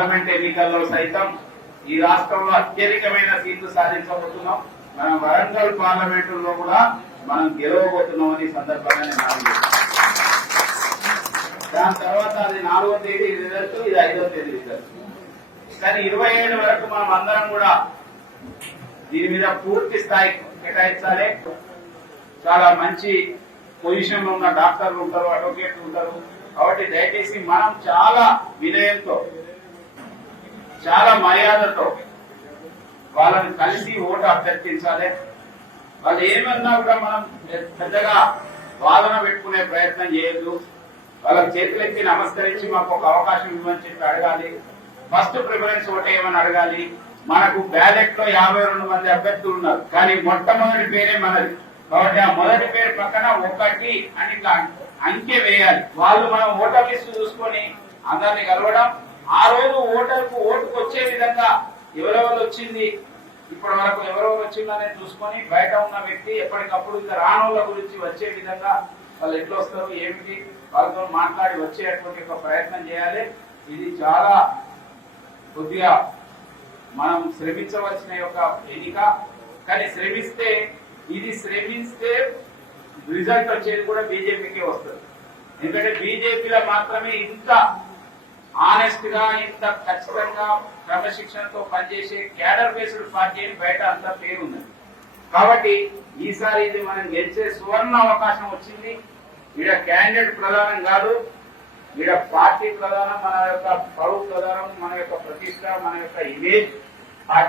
Parliament ఎన్నికల్లో సైతం ఈ రాష్ట్రంలో అత్యధికమైన సీట్లు సాధించబోతున్నాం. మనం వరంగల్ పార్లమెంటులో కూడా మనం గెలవబోతున్నాం అని సందర్భంగా నేను దాని తర్వాత అది 4వ తేదీ రిజల్ట్, ఇది 5వ తేదీ రిజల్ట్. కానీ 27 వరకు మనం అందరం కూడా దీని మీద పూర్తి స్థాయి కేటాయించాలి. చాలా మంచి పొజిషన్ లో ఉన్న డాక్టర్లు ఉంటారు, అడ్వకేట్లు ఉంటారు. కాబట్టి దయచేసి మనం చాలా వినయంతో, చాలా మర్యాదతో వాళ్ళని కలిసి ఓటు అభ్యర్థించాలి. వాళ్ళు ఏమన్నా కూడా మనం పెద్దగా వాదన పెట్టుకునే ప్రయత్నం చేయొద్దు. వాళ్ళకి చేతులెత్తి నమస్కరించి మాకు ఒక అవకాశం ఇవ్వని చెప్పి అడగాలి. ఫస్ట్ ప్రిఫరెన్స్ ఓటే ఏమని అడగాలి. మనకు బ్యాలెట్ లో 52 మంది అభ్యర్థులు ఉన్నారు, కానీ మొట్టమొదటి పేరే మనది. కాబట్టి ఆ మొదటి పేరు పక్కన 1 అని అంకె వేయాలి. వాళ్ళు మనం ఓటర్ లిస్టు చూసుకొని అందరినీ కలవడం, ఆ రోజు ఓటుకు వచ్చే విధంగా ఎవరెవరు వచ్చింది, ఇప్పటి వరకు ఎవరెవరు వచ్చిందనేది చూసుకొని బయట ఉన్న వ్యక్తి ఎప్పటికప్పుడు ఇంకా రానోళ్ళ గురించి వచ్చే విధంగా వాళ్ళు ఎట్లా వస్తారు ఏమిటి వాళ్ళతో మాట్లాడి వచ్చేటువంటి ఒక ప్రయత్నం చేయాలి. ఇది చాలా కొద్దిగా మనం శ్రమించవలసిన యొక్క ఎన్నిక. కానీ శ్రమిస్తే రిజల్ట్ వచ్చేది కూడా బీజేపీకే వస్తుంది. ఎందుకంటే బీజేపీలో మాత్రమే ఇంత ఆనెస్ట్ గా, ఇంత ఖచ్చితంగా క్రమశిక్షణతో పనిచేసే క్యాడర్ బేస్డ్ పార్టీ అని బయట అంతా పేరుంది. కాబట్టి ఈసారి ఇది మనం గెలిచే సువర్ణ అవకాశం వచ్చింది. ఈడ క్యాండిడేట్ ప్రధానం కాదు, ఈడ పార్టీ ప్రధానం, మన యొక్క పరువు ప్రధానం, మన యొక్క ప్రతిష్ట, మన యొక్క ఇమేజ్